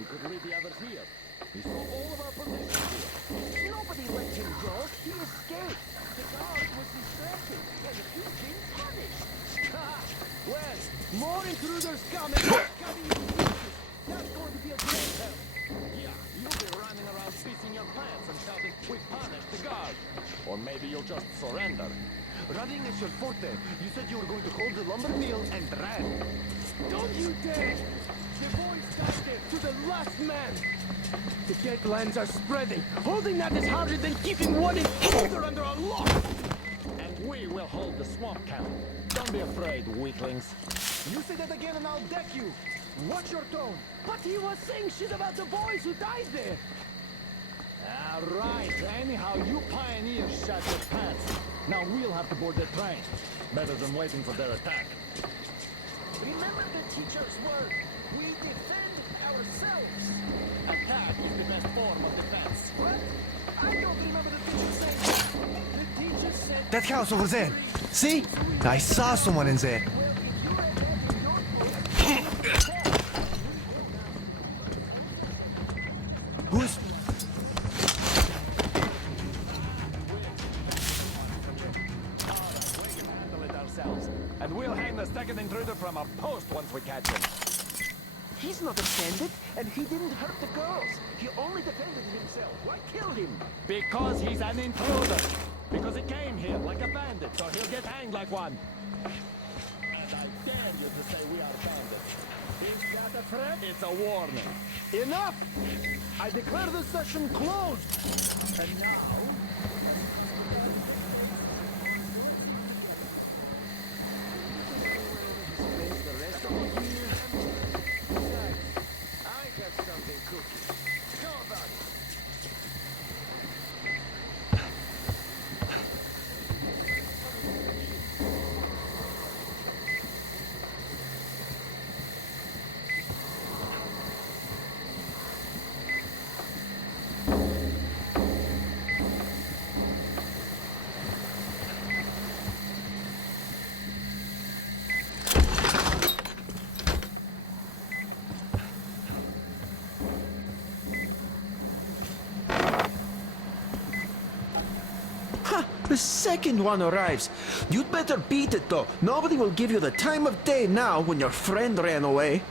We could leave the others here. We saw all of our possessions here. Nobody let him go. He escaped. The guard was distracted, and he's been punished. Ha! Well, more intruders coming. Cutting you to pieces. That's going to be a great help. Yeah, you'll be running around pissing your pants and shouting, "We punished the guard." Or maybe you'll just surrender. Running is your forte. You said you were going to hold the lumber mill and ran. Don't you dare! The boys got there to the last man. The deadlands are spreading. Holding that is harder than keeping one intruder under a lock. And we will hold the swamp camp. Don't be afraid, weaklings. You say that again and I'll deck you. Watch your tone. But he was saying shit about the boys who died there. All right. Anyhow, you pioneers shot your pants. Now we'll have to board the train. Better than waiting for their attack. Remember the teacher's word. We defend ourselves. Attack is the best form of defense. What? I don't remember the teacher saying. The teacher said... That house over there. See? I saw someone in there. Who's... And we'll hang the second intruder from a post once we catch him. He's not a bandit, and he didn't hurt the girls. He only defended himself. Why kill him? Because he's an intruder. Because he came here like a bandit, so he'll get hanged like one. And I dare you to say we are bandits. Is that a threat? It's a warning. Enough! I declare the session closed. And now... the rest of the year. Besides, I have something cooking. How about it? The second one arrives. You'd better beat it, though. Nobody will give you the time of day now when your friend ran away.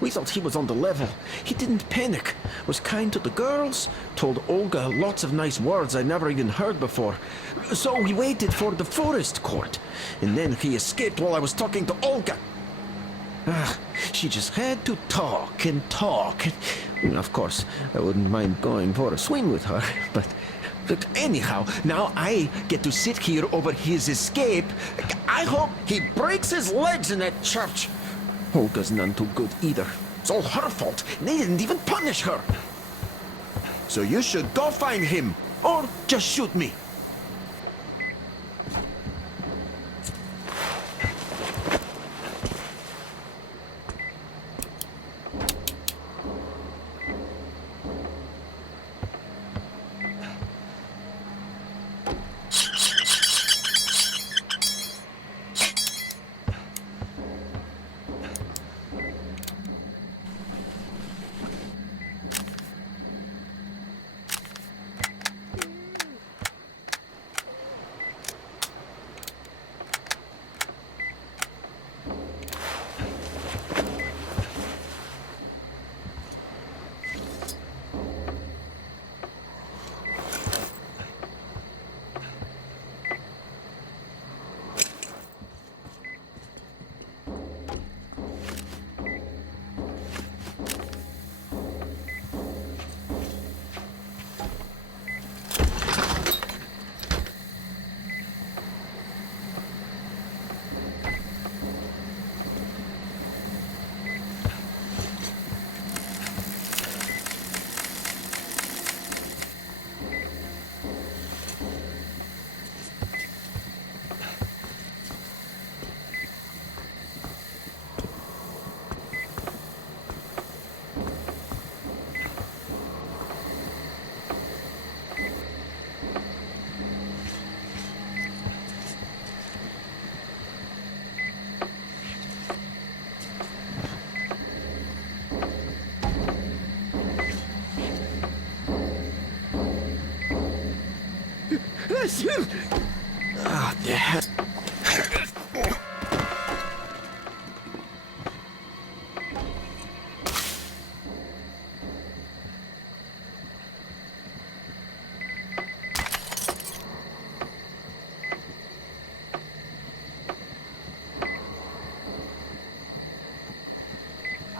We thought he was on the level. He didn't panic, was kind to the girls, told Olga lots of nice words I never even heard before. So we waited for the forest court, and then he escaped while I was talking to Olga. She just had to talk and talk. Of course, I wouldn't mind going for a swim with her, but anyhow, now I get to sit here over his escape. I hope he breaks his legs in that church. Olga's none too good either. It's all her fault. They didn't even punish her. So you should go find him, or just shoot me.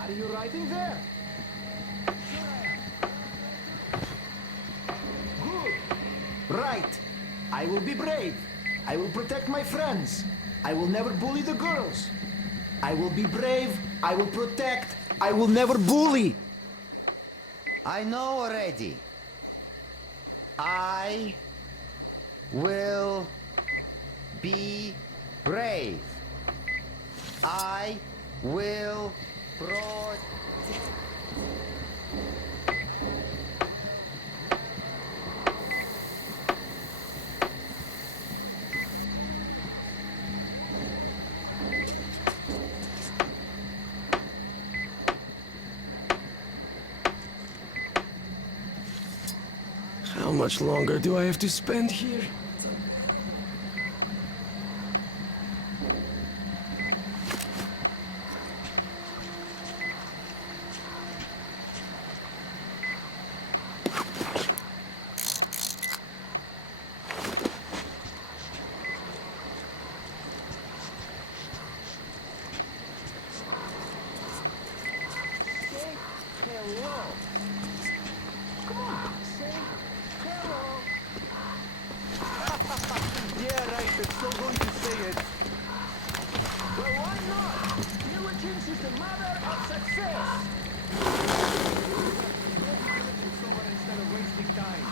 Are you riding there? Good. Right. I will be brave. I will protect my friends. I will never bully the girls. I will be brave. I will protect. I will never bully. I know already. I will be brave. I will protect. How much longer do I have to spend here? Say hello. Come on, say hello. Yeah, right, I'm still going to say it. Well, why not? Diligence is the mother of success. Instead of wasting time.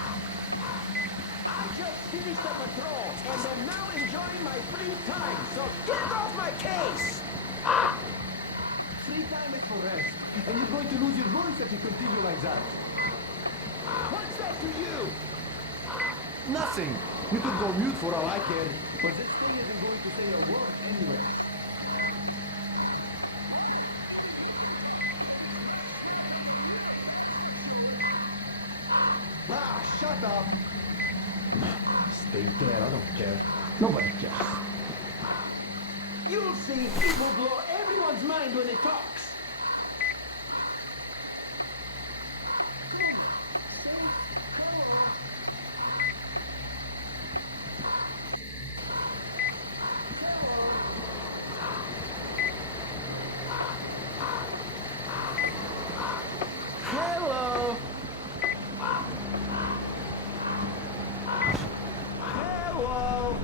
I just finished a patrol and am now enjoying my free time, so get off my case! Free time is for rest, and you're going to lose your voice if you continue like that. What's that to you? Nothing. You could go mute for all I care, but this thing isn't going to say a word anyway. Ah, shut up! Stay there, I don't care. Nobody cares. You'll see, it will blow everyone's mind when it talks. Hello. Hello.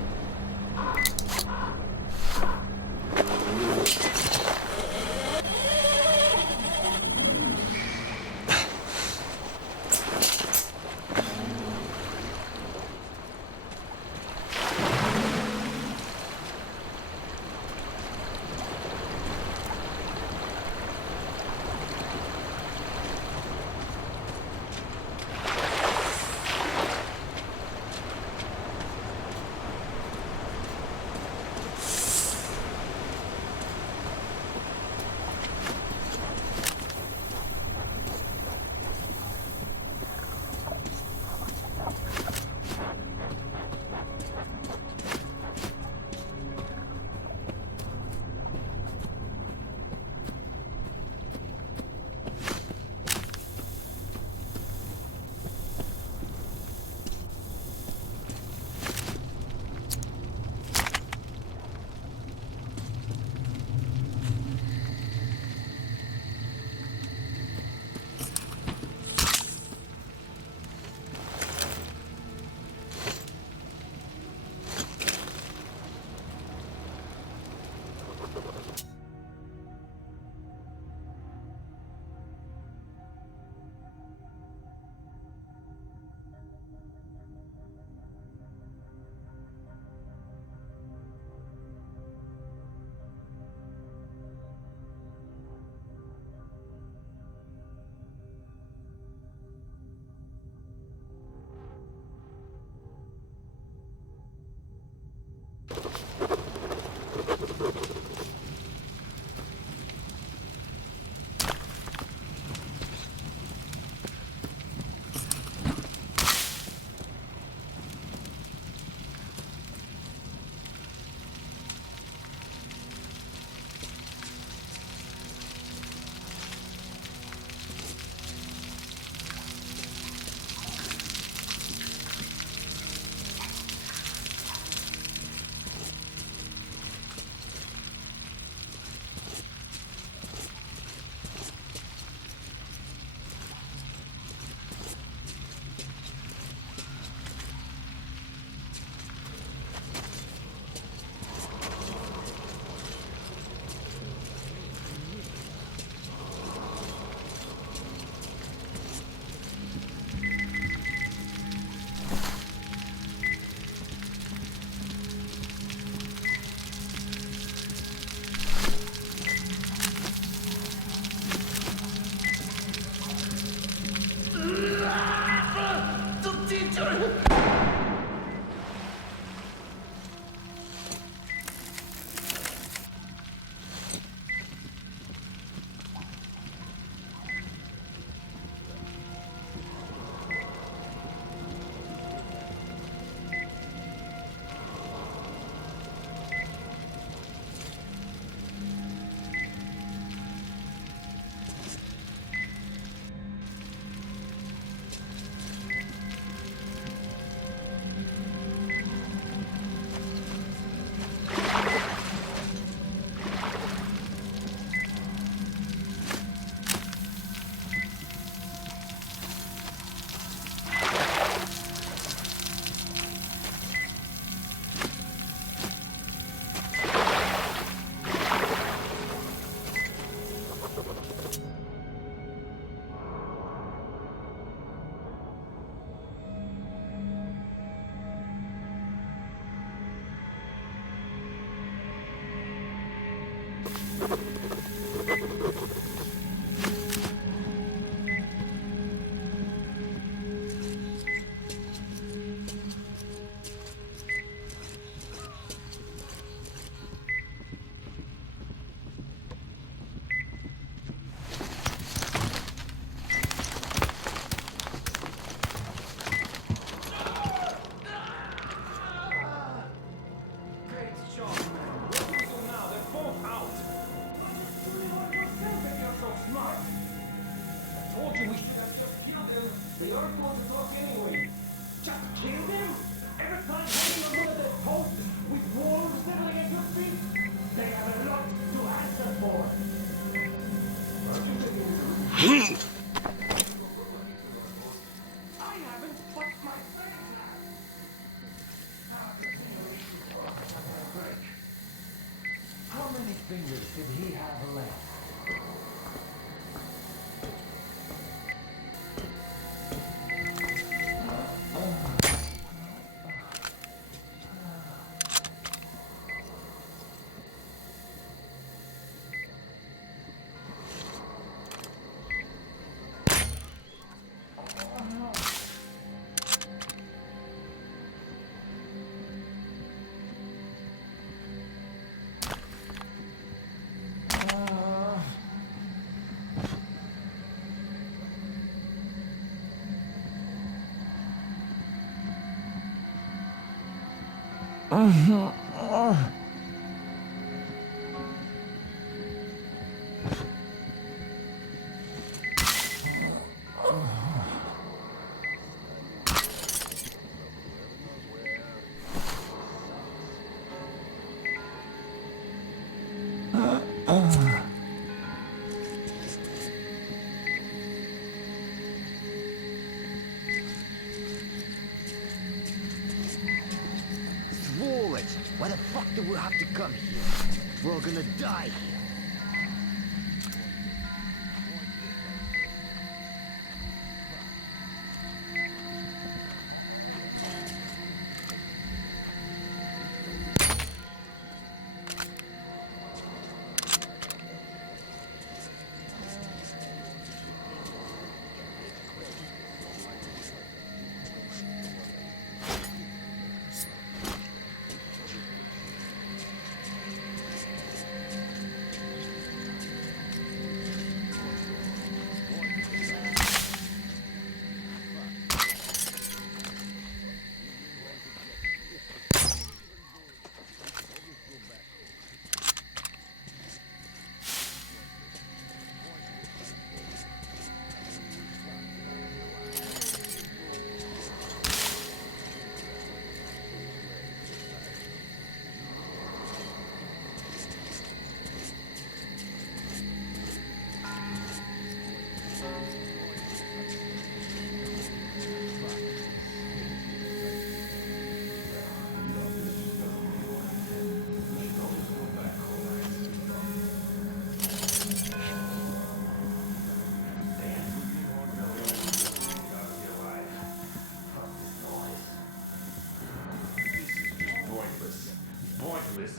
Swore it! Why the fuck do we have to come here? We're all gonna die here.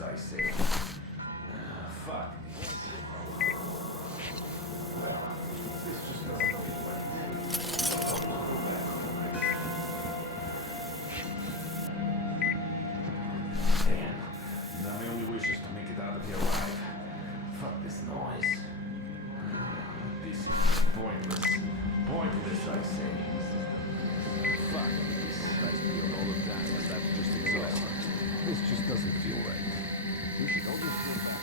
I say. Fuck. Well, this just doesn't feel right. Damn. Now my only wish is to make it out of here alive. Fuck this noise. This is pointless. Pointless, I say. Fuck. This tries to be on all the time, and that's just exhausting. This just doesn't feel right. We should always do that.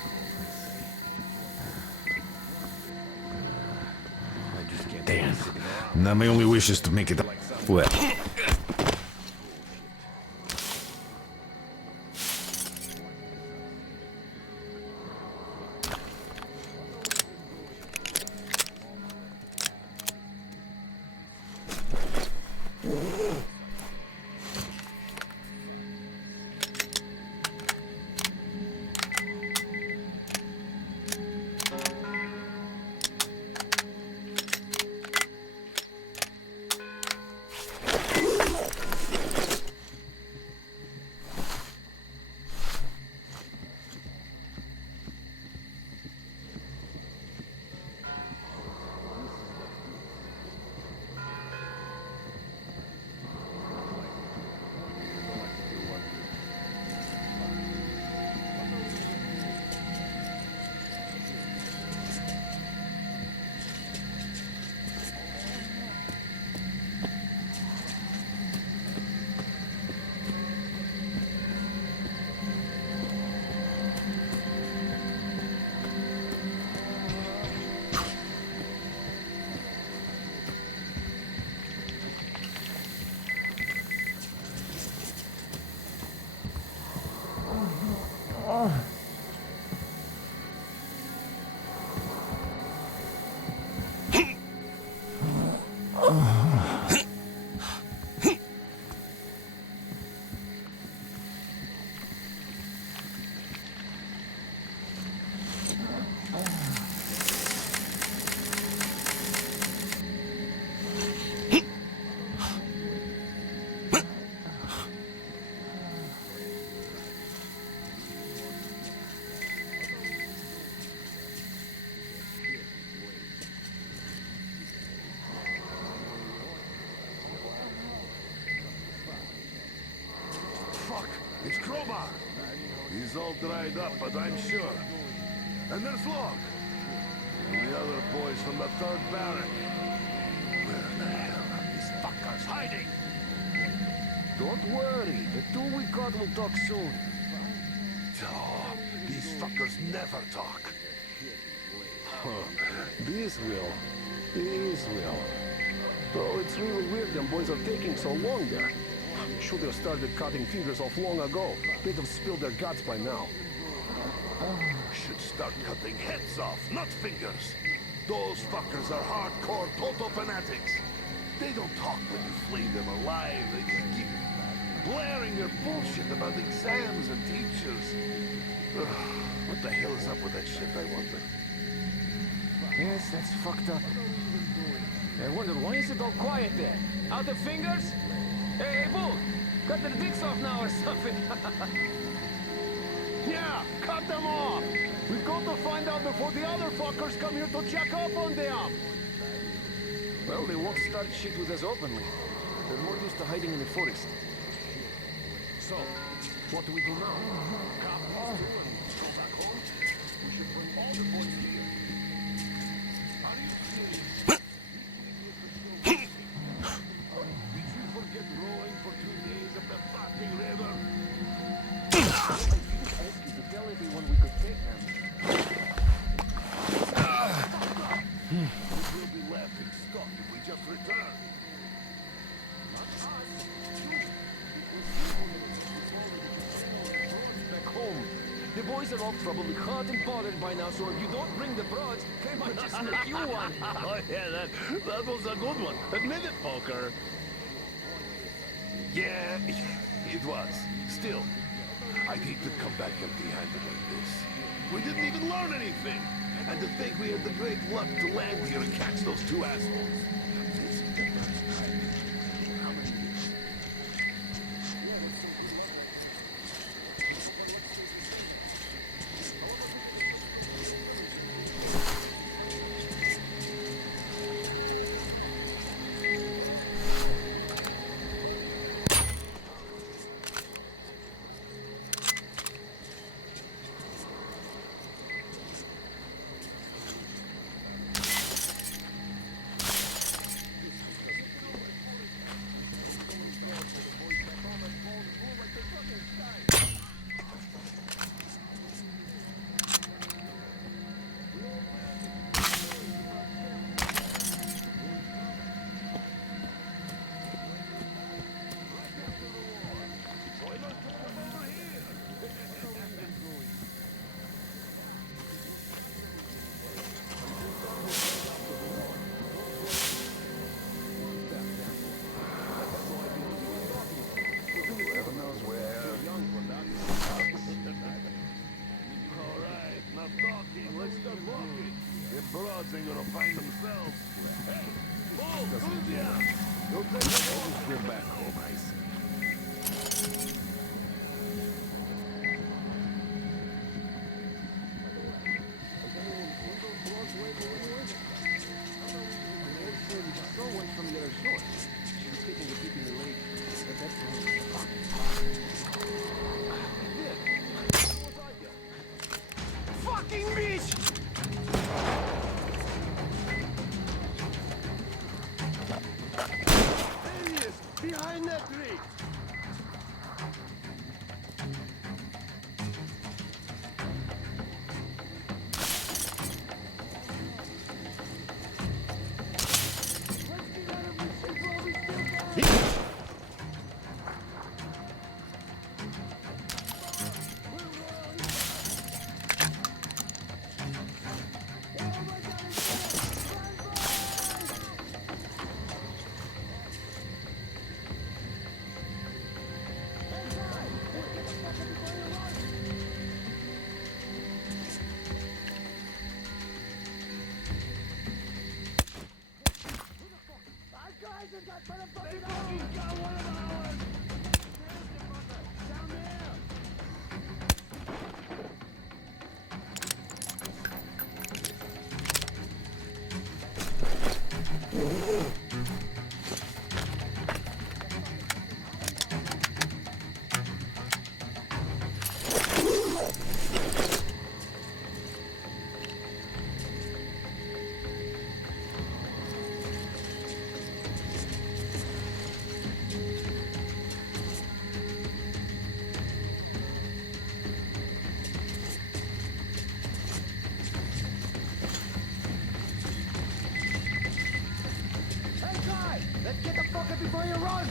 I just can't. Damn. Now my only wish is to make it well. dried up, but I'm sure. And there's Log. And the other boys from the 3rd Barrack. Where the hell are these fuckers hiding? Don't worry. The 2 we caught will talk soon. Oh, these fuckers never talk. These will. These will. Though it's really weird them boys are taking so long there. Should have started cutting fingers off long ago. They'd have spilled their guts by now. Should start cutting heads off, not fingers. Those fuckers are hardcore Toto fanatics. They don't talk when you flay them alive. They just keep blaring their bullshit about exams and teachers. What the hell is up with that shit, I wonder? Yes, that's fucked up. I wonder, why is it all quiet there? Out of fingers? Hey, Bull! Cut their dicks off now or something! Yeah, cut them off! We've got to find out before the other fuckers come here to check up on them! Well, they won't start shit with us openly. They're more used to hiding in the forest. So, what do we do now? The boys are all probably hot and bothered by now, so if you don't bring the broads, they might just make you one. Oh yeah, that was a good one. Admit it, Poker. Yeah, it was. Still, I'd hate to come back empty-handed like this. We didn't even learn anything. And to think we had the great luck to land here and catch those 2 assholes. Broads ain't gonna find themselves. Hey, Bull, who's ya? You'll take the go back home, I see. Fucking bitch! Behind that tree! it before you run!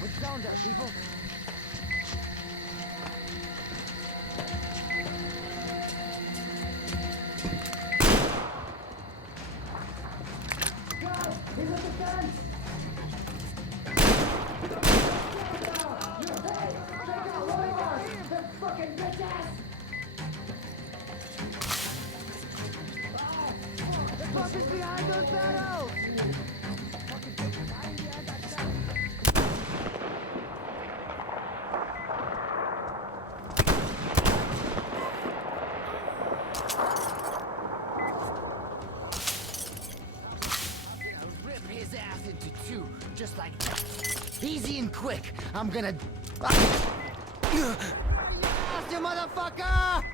What's down there, people? Guys, he's at the fence! Fucking bitch ass! The fuck is behind those barrels? Fucking bitch is hiding behind that fence. I'll rip his ass into two, just like that. Easy and quick. I'm gonna. You motherfucker!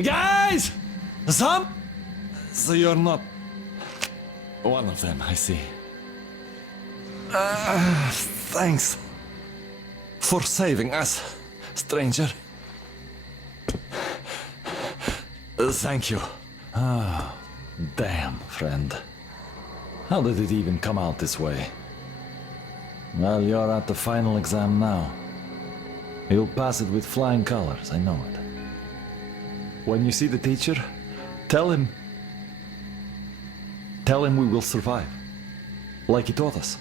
Guys! Some? So you're not one of them, I see. Thanks for saving us, stranger. Thank you. Ah, damn, friend. How did it even come out this way? Well, you're at the final exam now. You'll pass it with flying colors, I know it. When you see the teacher, tell him Tell him we will survive. Like he taught us.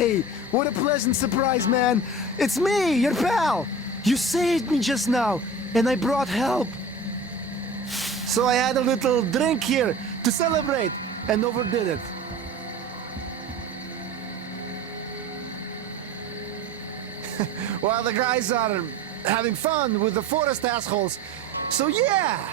Hey, what a pleasant surprise, man. It's me, your pal. You saved me just now, and I brought help. So I had a little drink here to celebrate and overdid it. While the guys are having fun with the forest assholes. So yeah!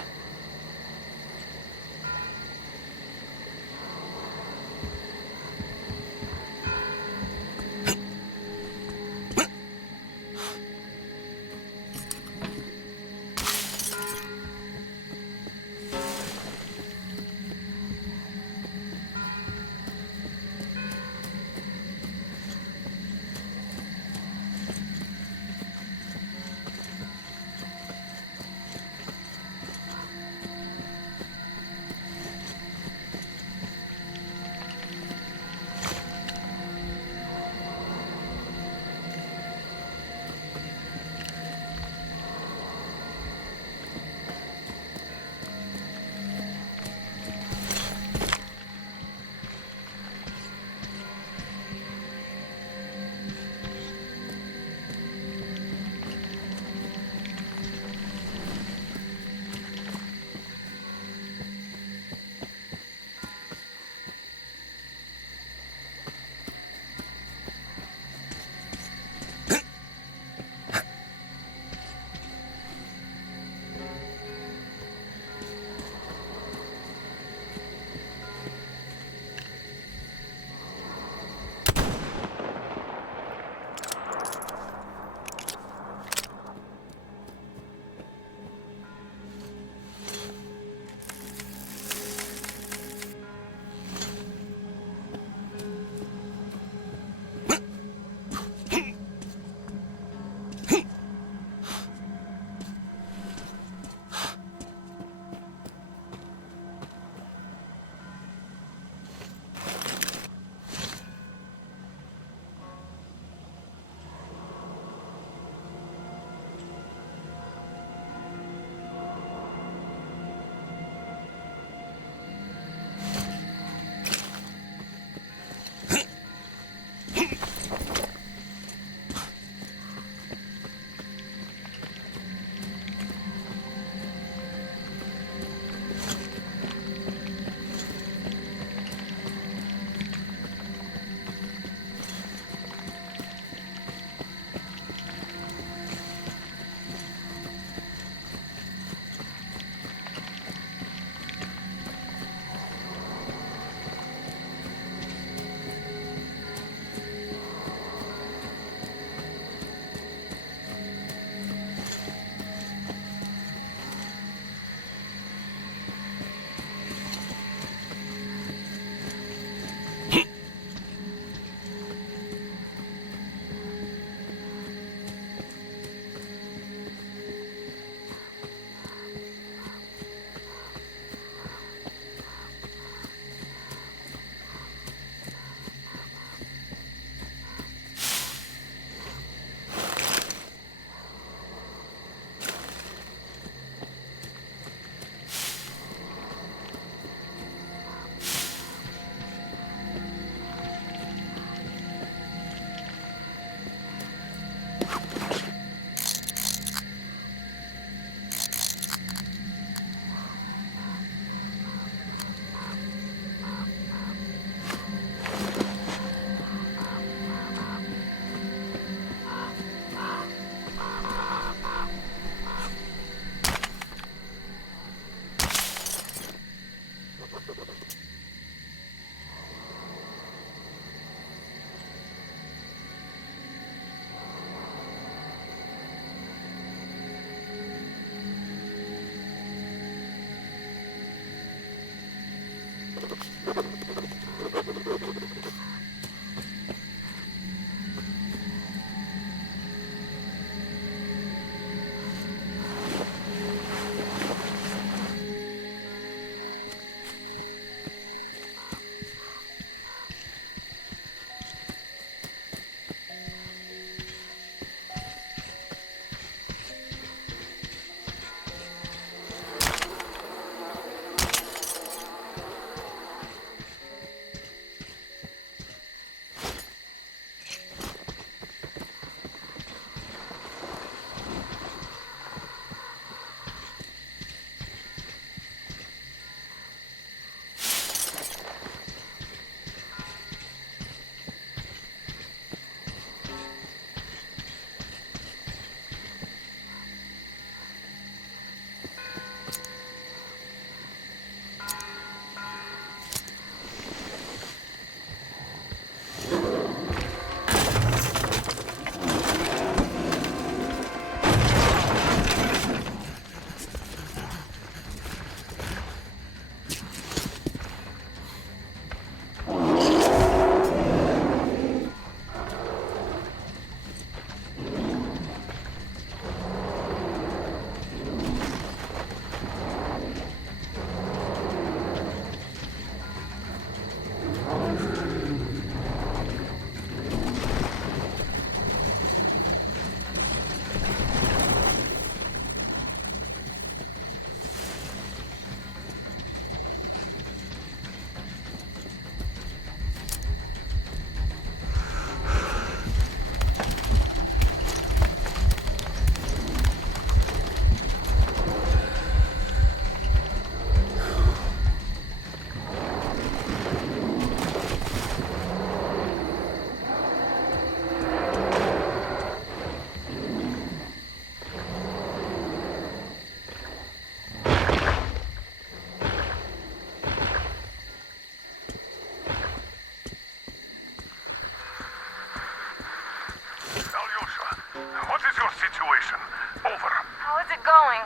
going?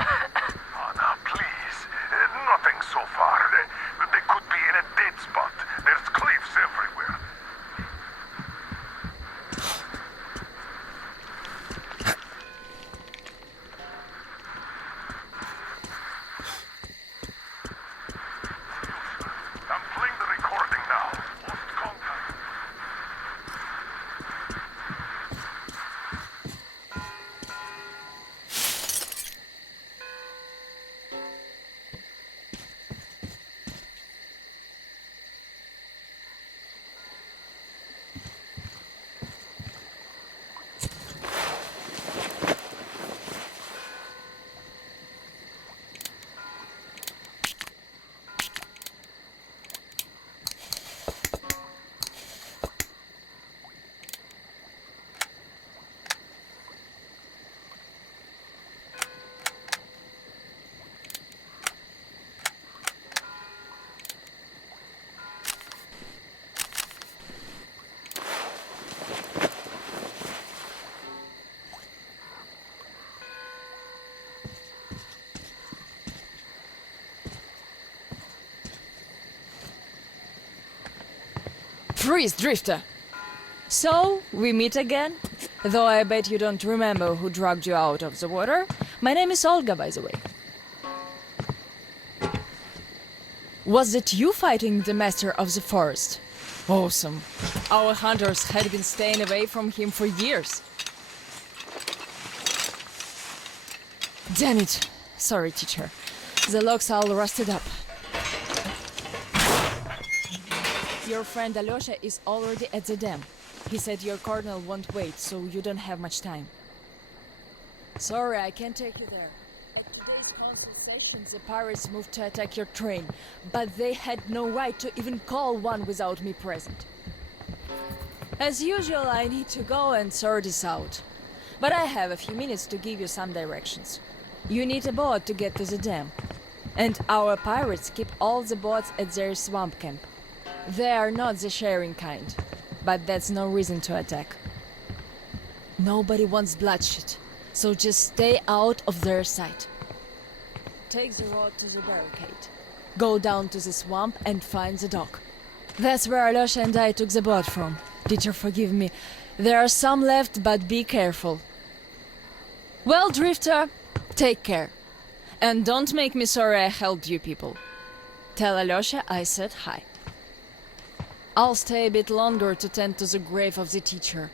Oh, now, please. Nothing so far. They could be in a dead spot. There's cliffs everywhere. I'm playing the recording now. Lost contact. Freeze, Drifter! So, we meet again? Though I bet you don't remember who dragged you out of the water. My name is Olga, by the way. Was it you fighting the Master of the Forest? Awesome. Our hunters had been staying away from him for years. Damn it. Sorry, teacher. The logs all rusted up. Your friend Alyosha is already at the dam. He said your colonel won't wait, so you don't have much time. Sorry, I can't take you there. At today's conflict session, the pirates moved to attack your train, but they had no right to even call one without me present. As usual, I need to go and sort this out. But I have a few minutes to give you some directions. You need a boat to get to the dam. And our pirates keep all the boats at their swamp camp. They are not the sharing kind, but that's no reason to attack. Nobody wants bloodshed, so just stay out of their sight. Take the road to the barricade. Go down to the swamp and find the dock. That's where Alyosha and I took the boat from. Teacher, forgive me. There are some left, but be careful. Well, Drifter, take care. And don't make me sorry I helped you people. Tell Alyosha I said hi. I'll stay a bit longer to tend to the grave of the teacher.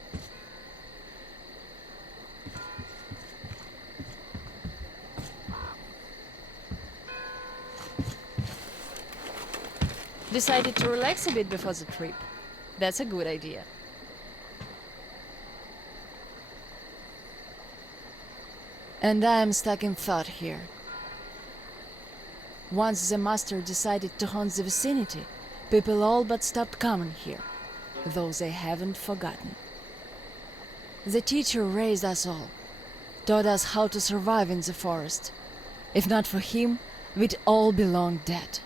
Decided to relax a bit before the trip. That's a good idea. And I'm stuck in thought here. Once the master decided to haunt the vicinity, people all but stopped coming here, though they haven't forgotten. The teacher raised us all, taught us how to survive in the forest. If not for him, we'd all be long dead.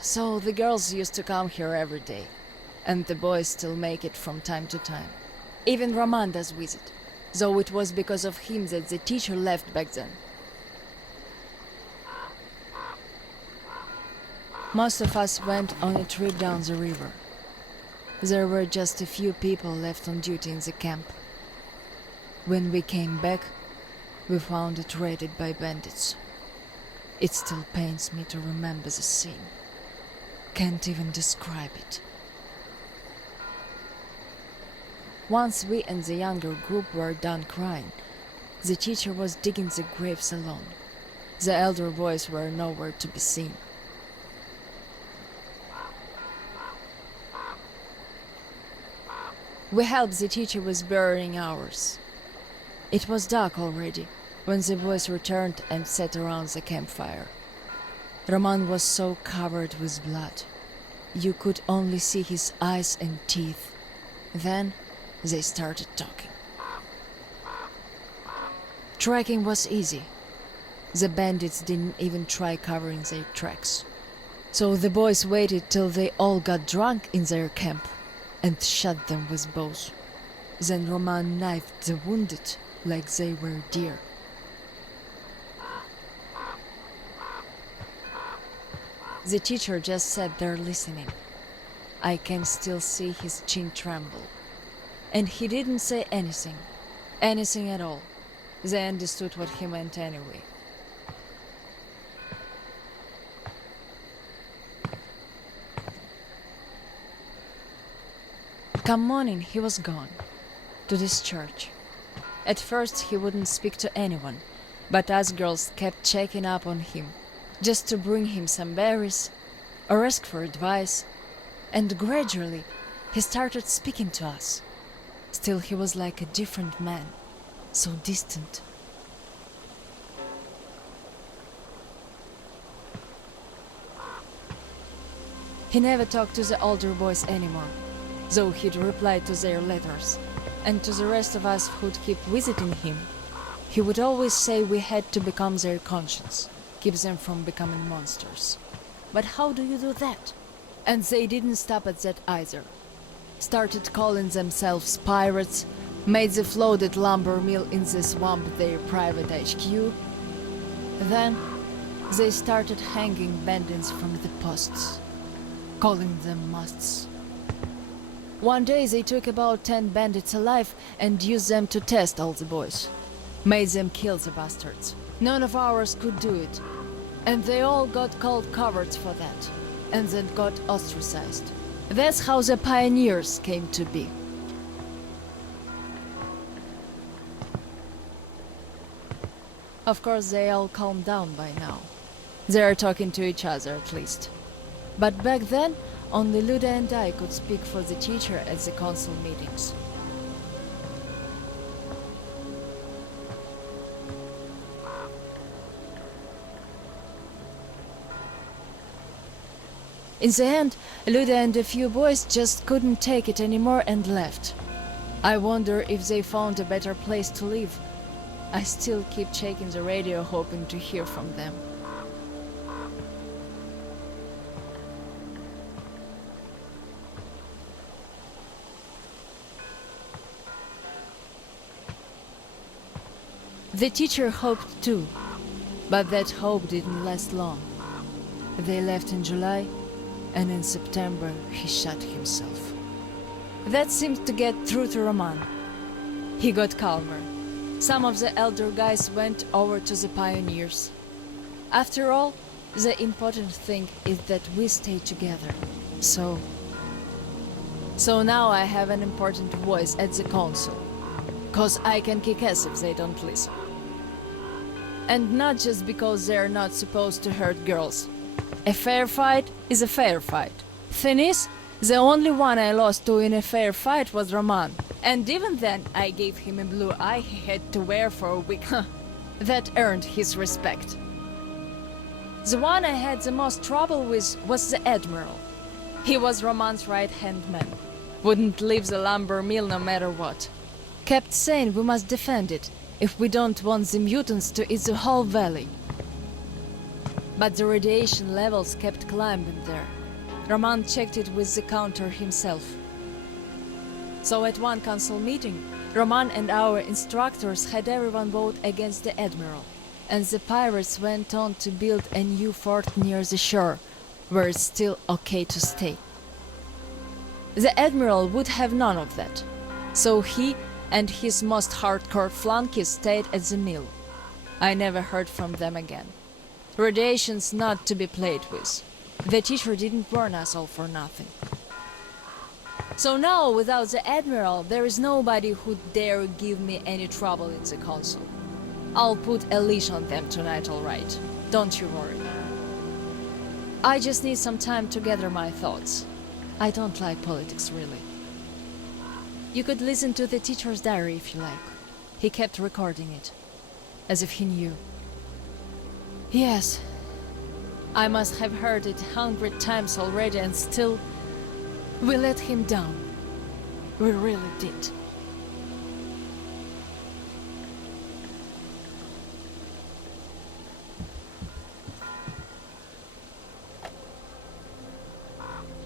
So the girls used to come here every day, and the boys still make it from time to time. Even Roman does visit, though it was because of him that the teacher left back then. Most of us went on a trip down the river. There were just a few people left on duty in the camp. When we came back, we found it raided by bandits. It still pains me to remember the scene. Can't even describe it. Once we and the younger group were done crying, the teacher was digging the graves alone. The elder boys were nowhere to be seen. We helped the teacher with burying ours. It was dark already when the boys returned and sat around the campfire. Roman was so covered with blood. You could only see his eyes and teeth. Then they started talking. Tracking was easy. The bandits didn't even try covering their tracks. So the boys waited till they all got drunk in their camp and shot them with bows. Then Roman knifed the wounded like they were deer. The teacher just sat there listening. I can still see his chin tremble. And he didn't say anything. Anything at all. They understood what he meant anyway. Come morning, he was gone. To this church. At first he wouldn't speak to anyone, but us girls kept checking up on him, just to bring him some berries, or ask for advice, and gradually he started speaking to us. Still he was like a different man, so distant. He never talked to the older boys anymore, though he'd reply to their letters. And to the rest of us who'd keep visiting him, he would always say we had to become their conscience, keep them from becoming monsters. But how do you do that? And they didn't stop at that either. Started calling themselves pirates, made the floated lumber mill in the swamp their private HQ. Then they started hanging bandits from the posts, calling them musts. One day they took about 10 bandits alive and used them to test all the boys. Made them kill the bastards. None of ours could do it. And they all got called cowards for that. And then got ostracized. That's how the pioneers came to be. Of course they all calmed down by now. They are talking to each other at least. But back then, only Luda and I could speak for the teacher at the council meetings. In the end, Luda and a few boys just couldn't take it anymore and left. I wonder if they found a better place to live. I still keep checking the radio hoping to hear from them. The teacher hoped too, but that hope didn't last long. They left in July, and in September he shot himself. That seemed to get through to Roman. He got calmer. Some of the elder guys went over to the pioneers. After all, the important thing is that we stay together. So now I have an important voice at the council. 'Cause I can kick ass if they don't listen. And not just because they're not supposed to hurt girls. A fair fight is a fair fight. Thing is, the only one I lost to in a fair fight was Roman. And even then, I gave him a blue eye he had to wear for a week. That earned his respect. The one I had the most trouble with was the Admiral. He was Roman's right-hand man. Wouldn't leave the lumber mill no matter what. Kept saying we must defend it if we don't want the mutants to eat the whole valley. But the radiation levels kept climbing there. Roman checked it with the counter himself. So at one council meeting, Roman and our instructors had everyone vote against the Admiral, and the pirates went on to build a new fort near the shore, where it's still okay to stay. The Admiral would have none of that, so he and his most hardcore flunkies stayed at the mill. I never heard from them again. Radiation's not to be played with. The teacher didn't warn us all for nothing. So now, without the Admiral, there is nobody who'd dare give me any trouble in the council. I'll put a leash on them tonight, all right. Don't you worry. I just need some time to gather my thoughts. I don't like politics, really. You could listen to the teacher's diary if you like. He kept recording it, as if he knew. Yes, I must have heard it 100 times already, and still, we let him down. We really did.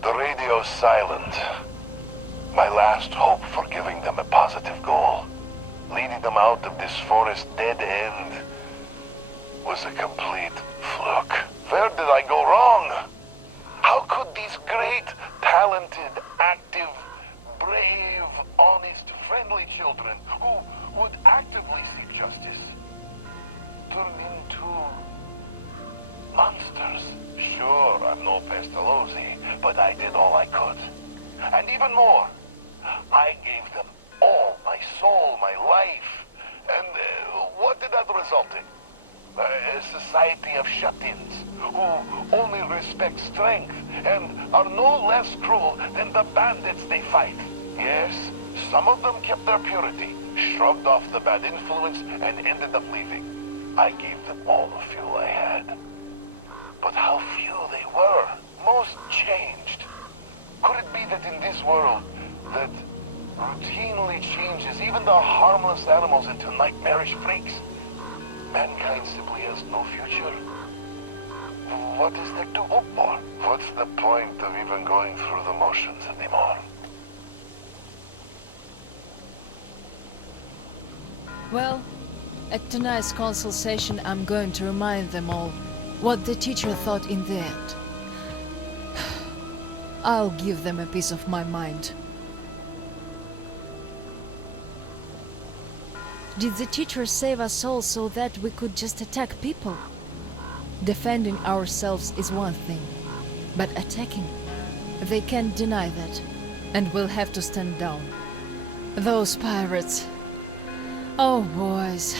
The radio's silent. My last hope for giving them a positive goal, leading them out of this forest dead end, was a complete fluke. Where did I go wrong? It's great, talented, active, brave, honest, friendly children who would actively seek justice turn into monsters. Sure, I'm no Pestalozzi, but I did all I could. And even more, I gave them all, my soul, my life. And what did that result in? A society of shut-ins who only respect strength and are no less cruel than the bandits they fight. Yes, some of them kept their purity, shrugged off the bad influence, and ended up leaving. I gave them all the fuel I had. But how few they were. Most changed. Could it be that in this world that routinely changes even the harmless animals into nightmarish freaks? Mankind simply has no future. What is there to hope for? What's the point of even going through the motions anymore? Well, at tonight's council session, I'm going to remind them all what the teacher thought in the end. I'll give them a piece of my mind. Did the teacher save us all so that we could just attack people? Defending ourselves is one thing, but attacking, they can't deny that, and we'll have to stand down. Those pirates. Oh, boys.